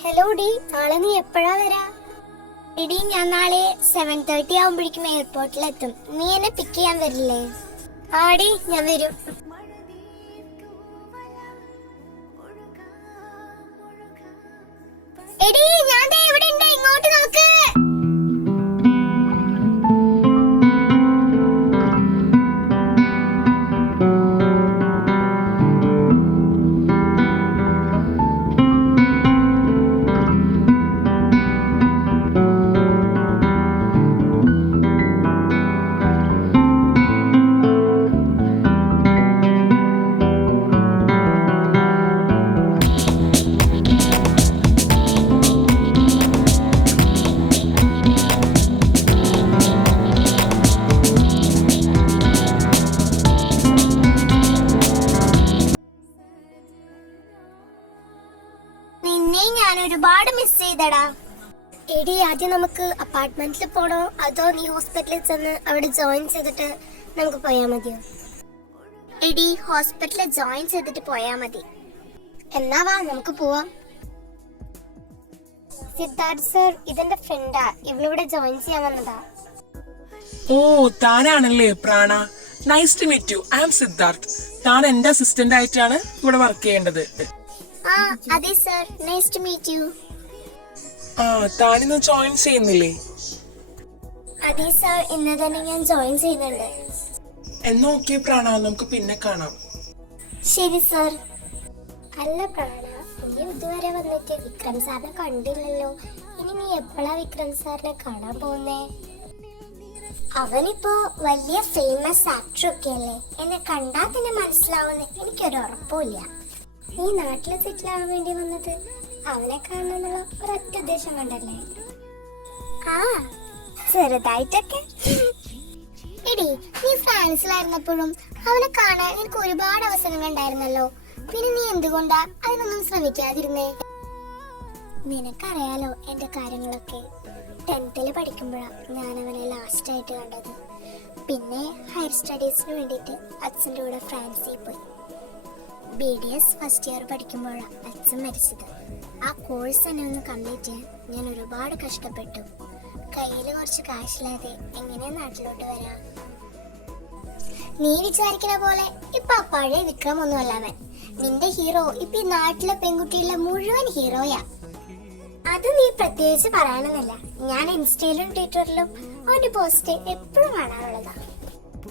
Hello D, നാളെ നീ എപ്പോഴാ വരാ? എടി, ഞാൻ നാളെ 7:30 ആവുമ്പോഴേക്കും എയർപോർട്ടിലെത്തും. നീ എന്നെ പിക്ക് ചെയ്യാൻ വരില്ലേ? ആടി, ഞാൻ വരും. എടി, ഞാൻ ദേ ഇവിടെ ഉണ്ട്, ഇങ്ങോട്ട് നോക്ക്. നിന്നെ ഞാൻ ഒരുപാട് മിസ് ചെയ്തടാ. എടി, ആദ്യം നമുക്ക് അപ്പാർട്ട്മെന്റിൽ പോണോ അതോ നീ ഹോസ്പിറ്റലിൽ ചെന്ന് അവിടെ ജോയിൻ ചെയ്തിട്ട് നമുക്ക് പോയാ മതിയോ? എടി, ഹോസ്പിറ്റലിൽ ജോയിൻ ചെയ്തിട്ട് പോയാ മതി. എന്നാ വാ, നമുക്ക് പോവാം. സിദ്ധാർത്ഥ് സർ, ഇതെന്റെ ഫ്രണ്ടാ. ഇവളിവിടെ ജോയിൻ ചെയ്യാൻ വന്നതാ. ഓ, താനാണല്ലേ Prana. Nice to meet you. I am Siddharth. താൻ എന്റെ അസിസ്റ്റന്റ് ആയിട്ടാണ് ഇവിടെ വർക്ക് ചെയ്യേണ്ടത്. ആ അതെ sir, nice to meet you. താനിന്ന് ജോയിൻ ചെയ്യുന്നില്ലേ? അതെ സർ, ഇന്ന് തന്നെ ഞാൻ ജോയിൻ ചെയ്യുന്നുണ്ട്. എന്നാ ഓക്കെ പ്രാണ, നമുക്ക് പിന്നെ കാണാം. ശരി സർ. അല്ല പ്രാണ, നീ ഇതുവരെ വന്നിട്ട് വിക്രം സാറിനെ കണ്ടില്ലല്ലോ. ഇനി നീ എപ്പോഴാ വിക്രം സാറിനെ കാണാൻ പോകുന്നേ? അവനിപ്പോ വലിയ ഫേമസ് ആക്ടർ ഒക്കെ അല്ലേ. എന്നെ കണ്ടാ തന്നെ മനസ്സിലാവുന്ന എനിക്കൊരു ഉറപ്പില്ല. നീ നാട്ടില് സെറ്റിൽ ആവാൻ വേണ്ടി വന്നത് അവനെ കാണാനുള്ള ഒരൊറ്റ ഉദ്ദേശം കൊണ്ടല്ലേ? ആ, ചെറുതായിട്ടൊക്കെ. എടി, നീ ഫ്രാൻസിലായിരുന്നപ്പോഴും അവനെ കാണാൻ എനിക്ക് ഒരുപാട് അവസരങ്ങൾ ഉണ്ടായിരുന്നല്ലോ. പിന്നെ നീ എന്തുകൊണ്ടാ അതിനൊന്നും ശ്രമിക്കാതിരുന്നേ? നിനക്കറിയാലോ എന്റെ കാര്യങ്ങളൊക്കെ. 10th പഠിക്കുമ്പോഴാ ഞാൻ അവനെ ലാസ്റ്റ് ആയിട്ട് കണ്ടത്. പിന്നെ ഹയർ സ്റ്റഡീസിന് വേണ്ടിയിട്ട് അച്ഛൻ്റെ കൂടെ ഫ്രാൻസിൽ പോയി. BDS ഫസ്റ്റ് ഇയർ പഠിക്കുമ്പോഴാണ് അച്ഛൻ മരിച്ചത്. ആ കോഴ്സ് തന്നെ ഒന്ന് കംപ്ലീറ്റ് ചെയ്യാൻ ഞാൻ ഒരുപാട് കഷ്ടപ്പെട്ടു. കയ്യിൽ കുറച്ച് കാശില്ലാതെ എങ്ങനെ നാട്ടിലോട്ട് വരാം? നീ വിചാരിക്കുന്ന പോലെ ഇപ്പൊ ആ പഴയ വിക്രം ഒന്നും അല്ല അവൻ. നിന്റെ ഹീറോ ഇപ്പൊ ഈ നാട്ടിലെ പെൺകുട്ടികളുടെ മുഴുവൻ ഹീറോയാ. അത് നീ പ്രത്യേകിച്ച് പറയണമെന്നില്ല. ഞാൻ ഇൻസ്റ്റയിലും ട്വിറ്ററിലും അവന്റെ പോസ്റ്റ് എപ്പോഴും കാണാറുള്ളതാ.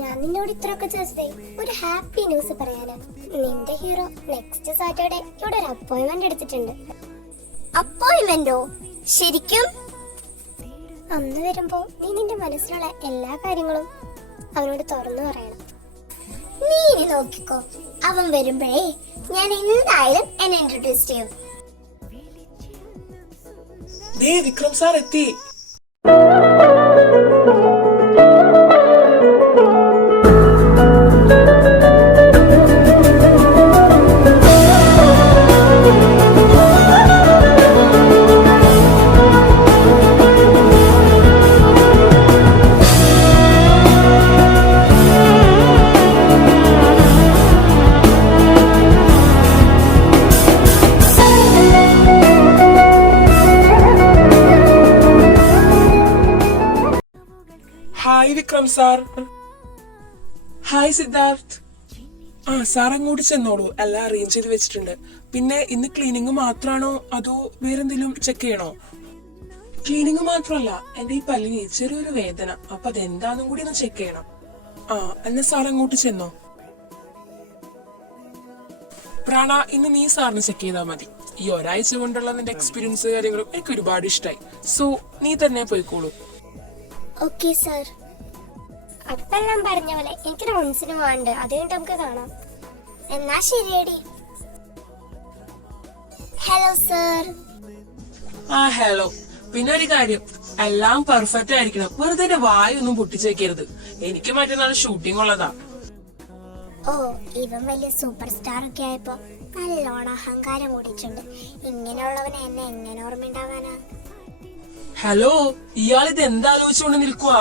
ഞാൻ നിന്നോട് ഇത്രയൊക്കെ ചോദിച്ചതേ ഒരു ഹാപ്പി ന്യൂസ് പറയാനാ. നിന്റെ ഹീറോ നെക്സ്റ്റ് സാറ്റർഡേ ഇവിടെ ഒരു അപ്പോയിന്റ്മെന്റ് എടുത്തിട്ടുണ്ട്. അപ്പോയിന്റ്മെന്റോ? ശരിക്കും? അന്ന് വരുമ്പോ നീ നിന്റെ മനസ്സിലുള്ള എല്ലാ കാര്യങ്ങളും അവനോട് തുറന്നു പറയണം. നീ ഇനി നോക്കിക്കോ, അവൻ വരുമ്പോഴേ ഞാൻ എന്തായാലും എന്നെ ഇൻട്രൊഡ്യൂസ് ചെയ്യും. വിക്രം സാർ എത്തി. Hi Vikram sir. Hi Siddharth. Sir അങ്ങോട്ട് ചെന്നോളൂ, എല്ലാം അറേഞ്ച് ചെയ്ത് വെച്ചിട്ടുണ്ട്. പിന്നെ ഇന്ന് ക്ലീനിങ് മാത്രമാണോ അതോ വേറെന്തെങ്കിലും ചെക്ക് ചെയ്യണോ? ക്ലീനിങ് മാത്രമല്ല, എന്റെ ഈ പല്ലിന് ചെറിയൊരു വേദന, അപ്പൊ അതെന്താന്നും കൂടി ഒന്ന് ചെക്ക് ചെയ്യണം. എന്നാ സാർ അങ്ങോട്ട് ചെന്നോ. പ്രാണ, ഇന്ന് നീ സാറിന് ചെക്ക് ചെയ്താൽ മതി. ഈ ഒരാഴ്ച കൊണ്ടുള്ള നിന്റെ എക്സ്പീരിയൻസ് കാര്യങ്ങളും എനിക്ക് ഒരുപാട് ഇഷ്ടമായി. സോ നീ തന്നെ പോയിക്കോളൂ. Okay sir. അപ്പെല്ലാം പറഞ്ഞ പോലെ എനിക്ക് റൗണ്ട്സിന് പോകാണ്ട്, അത് കഴിഞ്ഞിട്ട് നമുക്ക് കാണാം. എന്നാ ശരിയടി. Hello sir. ഹലോ. പിന്നെ ഒരു കാര്യം, എല്ലാം പെർഫെക്റ്റ് ആയിരിക്കണം. വെറുതെ വായൊന്നും പൊട്ടിച്ചു വെക്കരുത്. എനിക്ക് മറ്റന്നാൾ ഷൂട്ടിംഗ് ഉള്ളതാ. ഓ, ഇവൻ വലിയ സൂപ്പർ സ്റ്റാർ ഒക്കെ ആയപ്പോ നല്ലോണം അഹങ്കാരം കൂടിയിട്ടുണ്ട്. ഇങ്ങനെയുള്ളവനെ എന്നെ എങ്ങനെ ഓർമ്മയുണ്ടാവാനാ? ഹലോ, ഇയാളിത് എന്താലോചിച്ചുകൊണ്ട് നിൽക്കുവാ?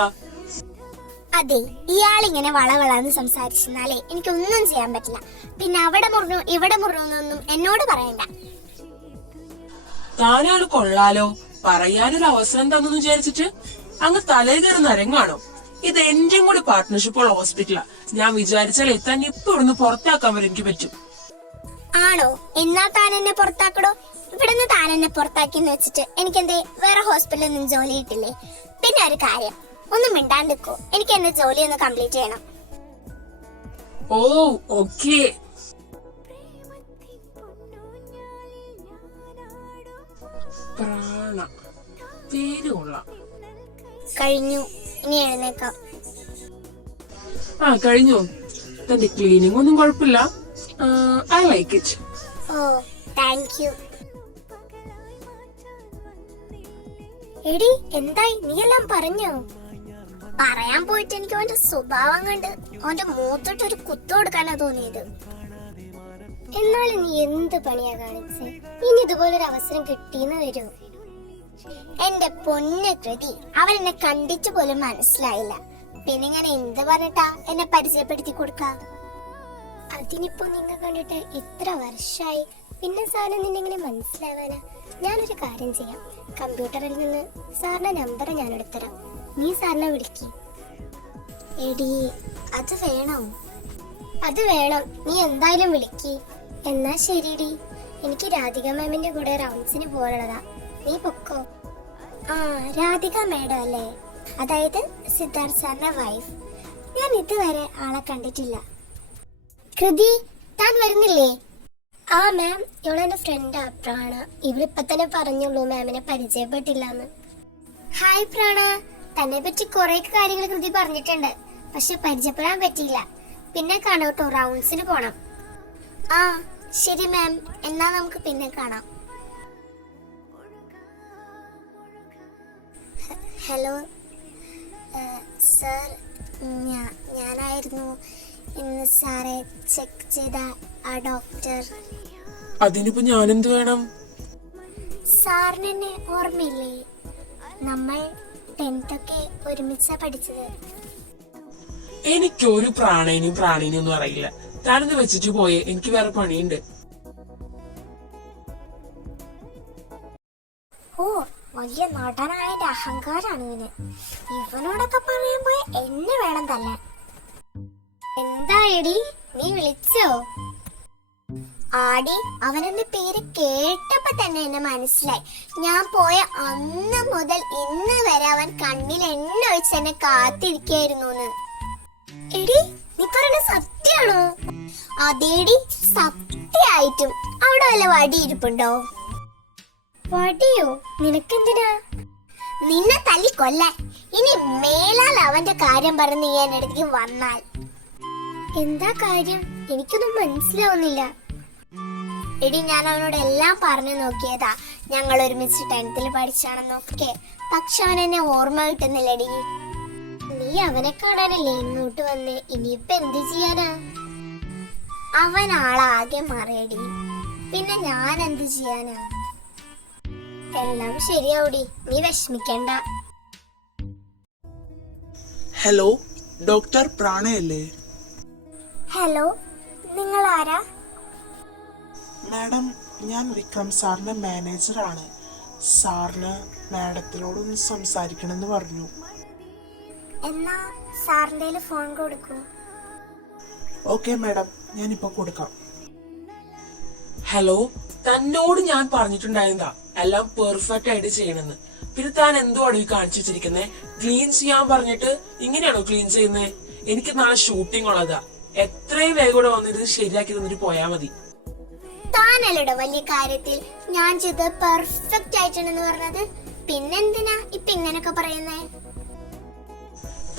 അതെ, ഇയാളിങ്ങനെ വളവളാന്ന് സംസാരിച്ചാലേ എനിക്കൊന്നും ചെയ്യാൻ പറ്റില്ല. പിന്നെ അവിടെ മുറിഞ്ഞു ഇവിടെ മുറിഞ്ഞൊന്നും എന്നോട് പറയണ്ട. താനാള് കൊള്ളാലോ, പറയാനൊരു അവസരം തന്നെന്ന് വിചാരിച്ചിട്ട് അങ്ങ് തലയിൽ കയറുന്ന അരങ്ങാണോ? ഇത് എന്റെയും കൂടി പാർട്ട്ണർഷിപ്പ് ഉള്ള ഹോസ്പിറ്റലാ. ഞാൻ വിചാരിച്ചാലേ തന്നെ ഇപ്പൊ ഇവിടുന്ന് പുറത്താക്കാൻ വരെ എനിക്ക് പറ്റും. ആണോ? എന്നാ താൻ എന്നെ പുറത്താക്കടോ. ഇവിടുന്ന് താൻ എന്നെ പുറത്താക്കിന്ന് വെച്ചിട്ട് എനിക്കെന്തേ വേറെ ഹോസ്പിറ്റലിൽ ഒന്നും ജോലി കിട്ടില്ലേ? പിന്നെ ഒരു കാര്യം, ഒന്നും മിണ്ടാണ്ടിക്കോ. എനിക്ക് എന്റെ ജോലി ഒന്ന് കംപ്ലീറ്റ് ചെയ്യണം. ഓ ഓക്കേ. പ്രാണ, പേര് കൊള്ളാം. കഴിഞ്ഞു, ഇനി എഴുന്നേക്കാം. കഴിഞ്ഞു. തന്റെ ക്ലീനിങ് ഒന്നും കുഴപ്പമില്ല. I like it. Oh thank you. എടി എന്തായി, നീ എല്ലാം പറഞ്ഞോ? പറയാൻ പോയിട്ട് എനിക്ക് അവന്റെ സ്വഭാവം കണ്ട് അവന്റെ മൂത്തോട്ട് ഒരു കുത്തു കൊടുക്കാനാ തോന്നിയത്. എന്നാലും നീ എന്ത് പണിയാ കാണിച്ചേ? ഇനി ഇതുപോലൊരു അവസരം കിട്ടിയെന്ന് വരൂ. എന്റെ പൊന്ന കൃതി, അവൻ എന്നെ കണ്ടിട്ട് പോലും മനസ്സിലായില്ല. പിന്നെ ഞാൻ എന്ത് പറഞ്ഞിട്ടാ എന്നെ പരിചയപ്പെടുത്തി കൊടുക്ക? അതിനിപ്പോ നിന്നെ കണ്ടിട്ട് ഇത്ര വർഷമായി, പിന്നെ സാറിന് നിന്നെങ്ങനെ മനസ്സിലാവാനാ? ഞാനൊരു കാര്യം ചെയ്യാം, കമ്പ്യൂട്ടറിൽ നിന്ന് സാറിന്റെ നമ്പർ ഞാൻ എടുത്തരാം. നീ സാറിനെ വിളിക്ക്. എടി അത് വേണോ? അത് വേണം, നീ എന്തായാലും വിളിക്ക്. എന്നാ ശരിടി, എനിക്ക് രാധിക മാമിന്റെ കൂടെ റൗണ്ട്സിന് പോകാനുള്ളതാ. നീ പൊക്കോ. രാധിക മാഡം അല്ലേ? അതായത് സിദ്ധാർത്ഥ് സാറിന്റെ വൈഫ്. ഞാൻ ഇതുവരെ ആളെ കണ്ടിട്ടില്ല. കൃതി, താൻ വരുന്നില്ലേ? മാം, ഇവളെന്റെ ഫ്രണ്ടാ പ്രാണ. ഇവളിപ്പൊ തന്നെ പറഞ്ഞുള്ളൂ മാമിനെ പരിചയപ്പെട്ടില്ലാന്ന്. ഹായ് പ്രാണ, തന്നെ പറ്റി കുറെ കാര്യങ്ങൾ കൃതി പറഞ്ഞിട്ടുണ്ട്, പക്ഷെ പരിചയപ്പെടാൻ പറ്റിയില്ല. പിന്നെ കാണോട്ടോ, റൗണ്ട്സിന് പോണം. ശരി മാം, എന്നാ നമുക്ക് പിന്നെ കാണാം. ഹലോ സർ, ഞാനായിരുന്നു ഇന്ന് സാറെ ചെക്ക് ചെയ്ത ആ ഡോക്ടർ. അതിനിപ്പോ ഞാനെന്ത് വേണം? സാറിന് എന്നെ ഓർമ്മയില്ലേ? നമ്മൾ 10th ഒക്കെ ഒരുമിച്ചാ പഠിച്ചത്. എനിക്കൊരു പ്രാണേനും ഒന്നും അറിയില്ല. താനൊന്ന് വെച്ചിട്ട് പോയേ, എനിക്ക് വേറെ പണിയുണ്ട്. ഓ, വലിയ നടനായതിന്റെ അഹങ്കാരാണ് ഇവന്. ഇവനോടൊക്കെ പറയാൻ പോയ എന്നെ വേണം തല്ലാൻ. എന്തായടി, നീ വിളിച്ചോ? ആടി, അവനെന്റെ പേര് കേട്ടപ്പോ തന്നെ എന്നെ മനസ്സിലായി. ഞാൻ പോയ അന്ന് മുതൽ ഇന്ന് വരെ അവൻ കണ്ണിൽ എണ്ണ ഒഴിച്ച് എന്നെ കാത്തിരിക്കായിരുന്നു. എടി, നീ പറഞ്ഞ സത്യാണോ? അതേടി, സത്യായിട്ടും. അവിടെ വല്ല വടി ഇരിപ്പുണ്ടോ? വടിയോ? നിനക്കെന്തിനാ? നിന്നെ തല്ലി കൊല്ലാൻ. ഇനി മേലാൽ അവന്റെ കാര്യം പറഞ്ഞ് നീ എന്റെ അടുത്തേക്ക് വന്നാൽ. എന്താ കാര്യം? എനിക്കൊന്നും മനസ്സിലാവുന്നില്ല. എടി, ഞാൻ അവനോട് എല്ലാം പറഞ്ഞു നോക്കിയതാ. ഞങ്ങൾ ഒരുമിച്ച് 10th പഠിച്ചാണെന്നൊക്കെ. പക്ഷെ അവൻ എന്നെ ഓർമ്മ കിട്ടുന്നില്ലടി. നീ അവനെ കാണാനല്ലേ ഇങ്ങോട്ട് വന്നേ? ഇനിയിപ്പൊ എന്ത് ചെയ്യാനാ? അവൻ ആളാകെ മാറിയടി, പിന്നെ ഞാൻ എന്ത് ചെയ്യാനാ? എല്ലാം ശരിയാവൂടി, നീ വിഷമിക്കണ്ട. Hello, doctor പ്രാണയല്ലേ? ഹലോ, നിങ്ങൾ ആരാ? മാഡം, ഞാൻ വിക്രം സാറിന്റെ മാനേജറാണ്. സാറിന് മാഡത്തിനോടൊന്ന് സംസാരിക്കണമെന്ന് പറഞ്ഞു. എന്നാ സാറിന്റെ ഫോൺ കൊടുക്കൂ. ഓക്കെ മാഡം, ഞാനിപ്പോ കൊടുക്കാം. ഹലോ, തന്നോട് ഞാൻ പറഞ്ഞിട്ടുണ്ടായിരുന്നാ എല്ലാം പെർഫെക്റ്റ് ആയിട്ട് ചെയ്യണമെന്ന്. പിന്നെ താൻ എന്തുവാണ് ഈ കാണിച്ചു വെച്ചിരിക്കുന്നത്? ക്ലീൻ ചെയ്യാൻ പറഞ്ഞിട്ട് ഇങ്ങനെയാണോ ക്ലീൻ ചെയ്യുന്നത്? എനിക്ക് നാളെ ഷൂട്ടിംഗ് ഉള്ളതാ. എത്രയും വേഗം കൂടെ വന്നിട്ട് ശരിയാക്കി തന്നിട്ട് പോയാ മതി. താനല്ലടോ വലിയ കാര്യത്തിൽ ഞാൻ ചെയ്ത് പെർഫെക്റ്റ് ആയിട്ടുണ്ടെന്ന് പറഞ്ഞത്. പിന്നെന്തിനാ ഇപ്പൊ ഇങ്ങനൊക്കെ പറയുന്നേ?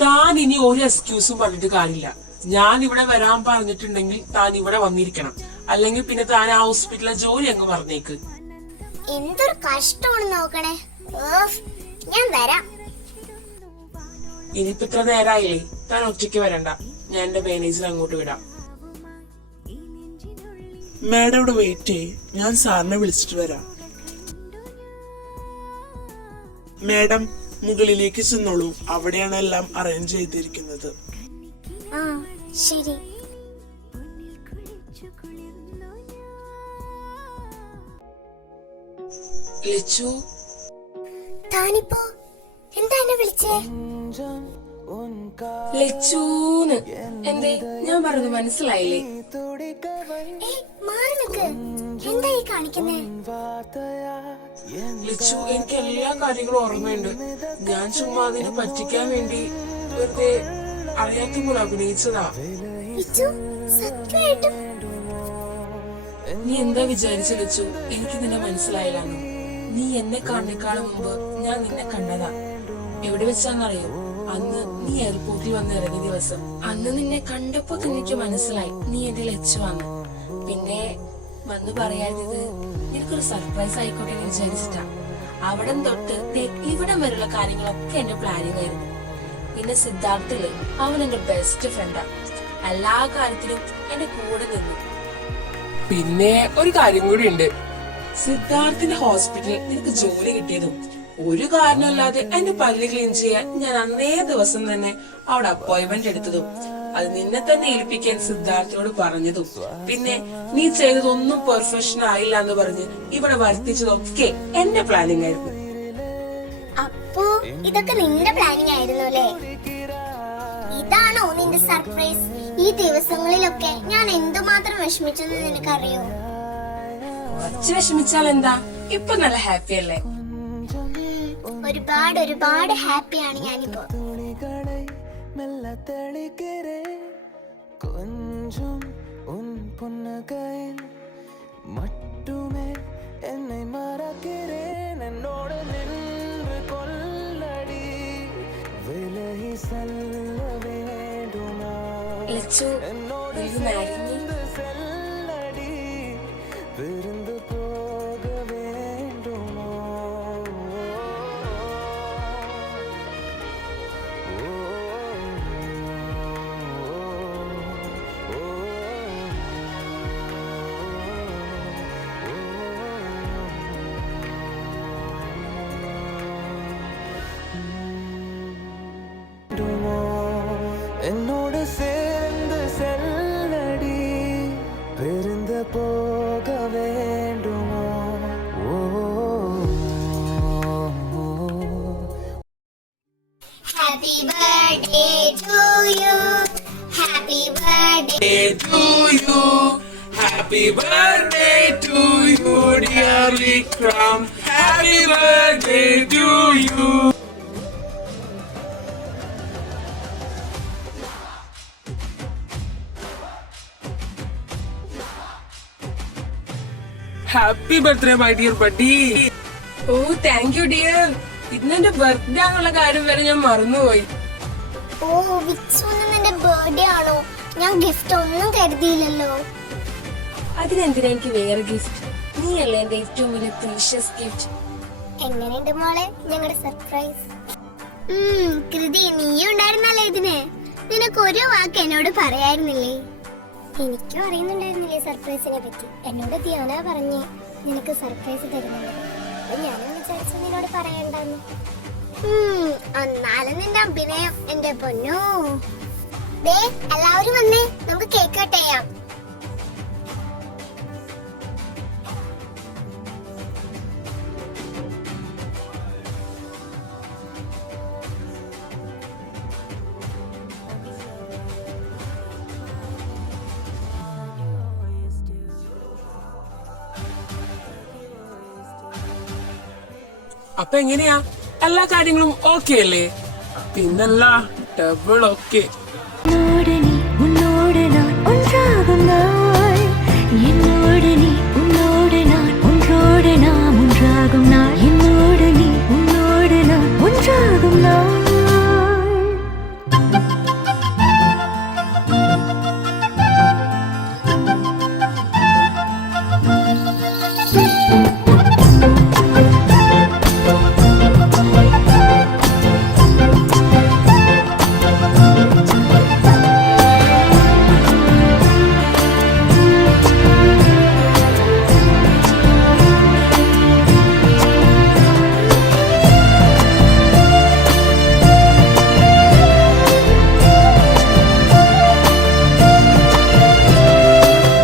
താൻ ഇനി ഒരു എക്സ്ക്യൂസും പറഞ്ഞിട്ട് കാര്യമില്ല. ഞാൻ ഇവിടെ വരാൻ പറഞ്ഞിട്ടുണ്ടെങ്കിൽ താൻ ഇവിടെ വന്നിരിക്കണം. അല്ലെങ്കിൽ പിന്നെ താൻ ആ ഹോസ്പിറ്റലിലെ ജോലി അങ്ങ് പറഞ്ഞേക്ക്. എന്തൊരു കഷ്ടമാണ് നോക്കണേ. ഞാൻ വരാം. ഇനിയിപ്പോ ഇത്ര നേരായില്ലേ, താൻ ഒറ്റയ്ക്ക് വരണ്ട. ഞാൻ എന്റെ മാനേജർ അങ്ങോട്ട് വിടാം. മാഡം ഇവിടെ വെയിറ്റ് ചെയ്യ്, ഞാൻ സാറിനെ വിളിച്ചിട്ട് വരാം. മാഡം, മുകളിലേക്ക് ചെന്നോളൂ, അവിടെയാണ് എല്ലാം അറേഞ്ച് ചെയ്തിരിക്കുന്നത്. ശരി. ലച്ചു, താനിപ്പോ എന്താ എന്നെ വിളിച്ചേ? ലച്ചൂന്ന് എന്തേ ഞാൻ പറഞ്ഞു മനസ്സിലായില്ലേ? ഏയ് മാറി നിക്ക്, എന്താ ഈ കാണിക്കുന്നേ? ലച്ചു, എനിക്ക് എല്ലാ കാര്യങ്ങളും ഓർമ്മയുണ്ട്. ഞാൻ ചുമ്മാ അതിനെ പറ്റിക്കാൻ വേണ്ടി വെറുതെ അറിയാത്ത പോലെ അഭിനയിച്ചതാ. ഇച്ചു, സത്യമായിട്ടും നീ എന്താ വിചാരിച്ച ലച്ചു? എനിക്ക് നിന്നെ മനസ്സിലായില്ലാന്നു. നീ എന്നെ കാണുന്നേക്കാളും മുമ്പ് ഞാൻ നിന്നെ കണ്ടതാ. എവിടെ വെച്ചാന്നറിയോ? അന്ന് നീ എയർപോർട്ടിൽ വന്ന് ഇറങ്ങിയ ദിവസം. അന്ന് നിന്നെ കണ്ടപ്പോ എനിക്ക് മനസ്സിലായി നീ എന്റെ ലച്ചു വന്ന്. പിന്നെ വന്ന് പറയാഞ്ഞത് എനിക്കൊരു സർപ്രൈസ് ആയിക്കോട്ടെ എന്ന് വിചാരിച്ചിട്ടാ. അവിടം തൊട്ട് ഇവിടം വരെയുള്ള കാര്യങ്ങളൊക്കെ എന്റെ പ്ലാനിങ് ആയിരുന്നു. പിന്നെ സിദ്ധാർത്ഥില് അവൻ എന്റെ ബെസ്റ്റ് ഫ്രണ്ടാ. എല്ലാ കാര്യത്തിലും എന്റെ കൂടെ നിന്നു. പിന്നെ ഒരു കാര്യം കൂടി ഉണ്ട്. സിദ്ധാർത്ഥിന്റെ ഹോസ്പിറ്റലിൽ നിനക്ക് ജോലി കിട്ടിയതും ഒരു കാരണമില്ലാതെ എന്റെ പല്ല് ക്ലീൻ ചെയ്യാൻ ഞാൻ അന്നേ ദിവസം തന്നെ അവിടെ അപ്പോയിന്റ്മെന്റ് എടുത്തതും അത് നിന്നെ തന്നെ ഏൽപ്പിക്കാൻ സിദ്ധാർത്ഥിനോട് പറഞ്ഞതും പിന്നെ നീ ചെയ്തതൊന്നും പെർഫെക്ഷൻ ആയില്ല എന്ന് പറഞ്ഞ് ഇവിടെ വർത്തിച്ചതൊക്കെ എന്റെ പ്ലാനിങ് ആയിരുന്നു. അപ്പോ ഇതൊക്കെ നിന്റെ പ്ലാനിങ് ആയിരുന്നു അല്ലേ? ഇതാണോ നിന്റെ സർപ്രൈസ്? ഈ ദിവസങ്ങളിലൊക്കെ ഞാൻ എന്തുമാത്രം വിഷമിച്ചെന്ന് നിനക്കറിയോ? കുറച്ച് വിഷമിച്ചാൽ എന്താ, ഇപ്പൊ നല്ല ഹാപ്പി അല്ലേ? ഒരുപാട് ഒരുപാട് ഹാപ്പിയാണ് ഞാനിപ്പോ. Lachu, will you marry me? என்னோடு சேர்ந்து செல்லடி பிரிந்து போக வேண்டுமோ? Happy birthday to you. Happy birthday To you, happy birthday to you, dear Vikram. Happy birthday to you. Happy birthday my dear buddy. Oh thank you dear. ഇന്നെന്റെ birthday ആണുള്ള കാര്യം വരെ ഞാൻ മറന്നുപോയി. ഓ വിച്ചുന്ന് നിന്റെ ബർത്ത്ഡേ ആണോ? ഞാൻ ഗിഫ്റ്റ് ഒന്നും കരുതിയില്ലല്ലോ. അതിനെന്തിനാ എനിക്ക് വേറെ ഗിഫ്റ്റ്? നീ അല്ലേ എന്റെ ഏറ്റവും വലിയ പ്രീഷ്യസ് ഗിഫ്റ്റ്. എങ്ങനെയുണ്ട് മോളെ ഞങ്ങളുടെ സർപ്രൈസ്? കൃതി, നീയും ഉണ്ടായിരുന്നല്ലേ ഇതിന്? നിനക്ക് ഒരു വാക്ക് എന്നോട് പറയായിരുന്നില്ലേ? എനിക്കും അറിയുന്നുണ്ടായിരുന്നില്ലേ സർപ്രൈസിനെ പറ്റി? എന്നോട് ധ്യാന പറഞ്ഞേ നിനക്ക് സർപ്രൈസ് തരുന്നത്. അപ്പൊ ഞാനും വിചാരിച്ചു നിന്നോട് പറയണ്ടെന്ന്. എന്നാലും നിന്റെ അഭിനയം എന്റെ പൊന്നോ. ദേ എല്ലാവരും വന്നേ, നമുക്ക് കേക്ക് കട്ട് ചെയ്യാം. അപ്പൊ എങ്ങനെയാ, എല്ലാ കാര്യങ്ങളും ഓക്കെ അല്ലേ? പിന്നല്ല, ഡബിൾ ഓക്കെ. മുന്നോട് ഞാൻ ഒന്നാകുന്ന